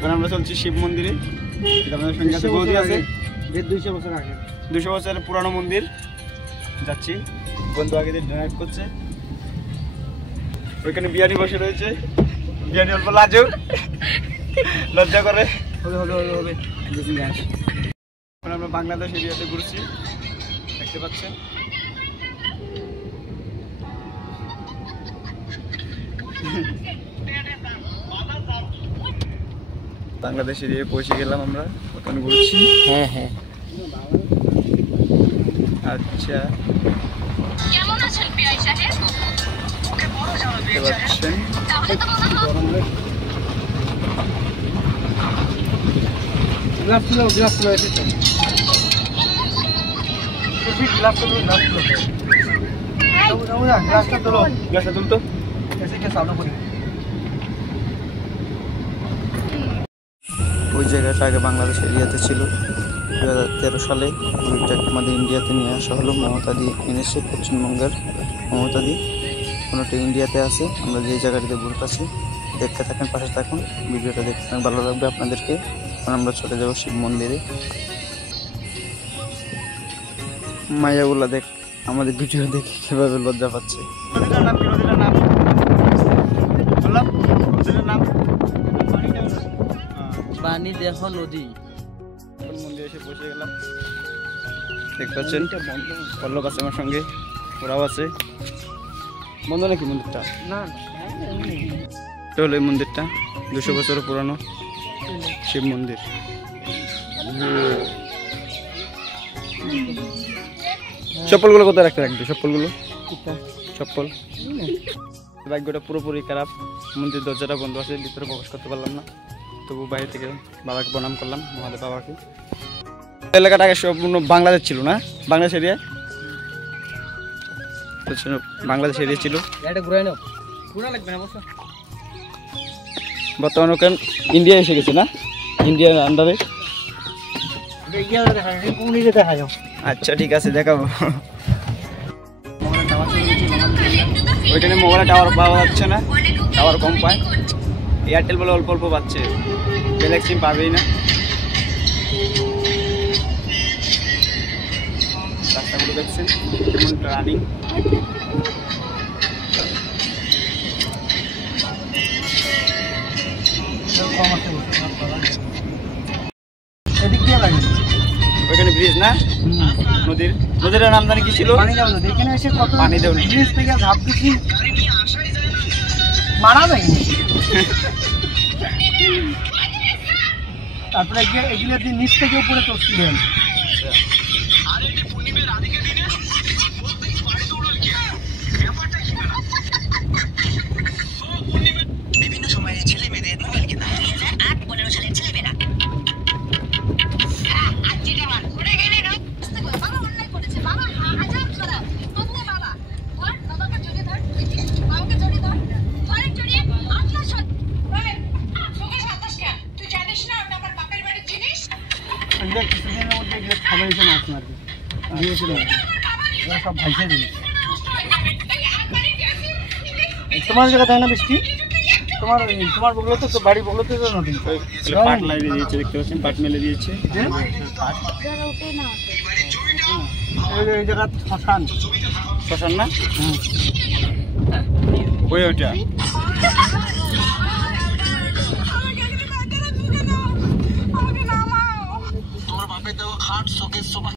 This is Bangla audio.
এবার আমরা চলছি শিব মন্দিরে। আমাদের সঙ্গে আছে বৌদি আছে, 200 বছর আগে, 200 বছরের পুরানো মন্দির যাচ্ছি। বন্ধু আগে ড্রাইভ করছে, ওইখানে বিয়ানি বসে রয়েছে। বিয়ানি অল্প লাজু, লজ্জা করে। হবে হবে হবে হবে এখন আমরা বাংলাদেশ এরিয়াতে ঘুরছি, দেখতে পাচ্ছেন। বাংলাদেশ এরিয়ায় পৌঁছে গেলাম আমরা, ওখানে ঘুরছি। হ্যাঁ হ্যাঁ আচ্ছা, দেখতে পাচ্ছেন গ্লাস ছিল এসেছে, গ্লাসটা তোলো, গ্লাসটা তুলতো। ওই জায়গাটা আগে বাংলাদেশ এরিয়াতে ছিল। 2013 সালে ওইটা আমাদের ইন্ডিয়াতে নিয়ে আসা হলো। মমতাদি এনেছে, পশ্চিমবঙ্গের মমতাদি। কোনোটা ইন্ডিয়াতে আছে। আমরা যে জায়গাটিতে ঘুরতেছি, দেখতে থাকেন, পাশে থাকুন, ভিডিওটা দেখতে থাকেন, ভালো লাগবে আপনাদেরকে। এখন আমরা চলে যাবো শিব মন্দিরে। মায়াগুলা দেখ, আমাদের ভিডিও দেখে কিভাবে লজ্জা পাচ্ছে। নদীটার নাম কি? নদীটার নাম বললাম, নদীটার নাম পানি দেখো নদী। মন্দিরে এসে বসে গেলাম, দেখতে পাচ্ছেন। পল্লব আছে আমার সঙ্গে, ওরাও আছে। বন্ধ নাকি মন্দিরটা? না এটা হলো এই মন্দিরটা, 200 বছরের পুরানো শিব মন্দির। চপ্পলগুলো কোথায় রাখতে রাখবে? চপ্পলগুলো, চপ্পল। ভাগ্যটা পুরোপুরি খারাপ, মন্দির দরজাটা বন্ধ আছে, ভিতরে প্রবেশ করতে পারলাম না। তবু বাইরে থেকে বাবাকে প্রণাম করলাম, মহাদেব বাবাকে। এলাকাটা আগে সম্পূর্ণ বাংলাদেশ ছিল না? বাংলাদেশ এরিয়া, বাংলাদেশ এরিয়া ছিল। বর্তমানে ওখানে ইন্ডিয়া এসে গেছে না? ইন্ডিয়ার আন্ডারে। আচ্ছা ঠিক আছে, দেখাবো। ওইখানে মোবাইলে টাওয়ার পাওয়া যাচ্ছে না, টাওয়ার কম পায়। এয়ারটেল বলে অল্প অল্প পাচ্ছে, বেলেগ সিম পাবেই না। রাস্তাগুলো দেখছেন রানিং। ওইখানে ব্রিজ না, নদীর নাম জানি কি ছিল? পানি দেও ব্রিজ থেকে ঝাঁপ দিচ্ছি, মারা যায়নি। তারপরে এগুলো দিয়ে নিচ থেকে উপরে চড়ছিলেন। বিভিন্ন সময়ে ছেলে মেয়েদের মোবাইল কেনা 2008-15 সালের ছেলেমেয়েরা কিছুদিনের মধ্যে এগুলো খাবার হিসেবে আসছে আর কি, দিয়েছিল সব ভাইসে দিন। তোমার জায়গা তাই না বৃষ্টি? তোমার বগলো তো বাড়ি বগলো তো নদী, পাট লাগিয়ে দিয়েছে, দেখতে পাচ্ছেন, পাট মেলে দিয়েছে। এই জায়গা শ্মশান, শ্মশান না? ওই ওইটা তোমার বাপের দেওয়া খাট শোকেস সোফা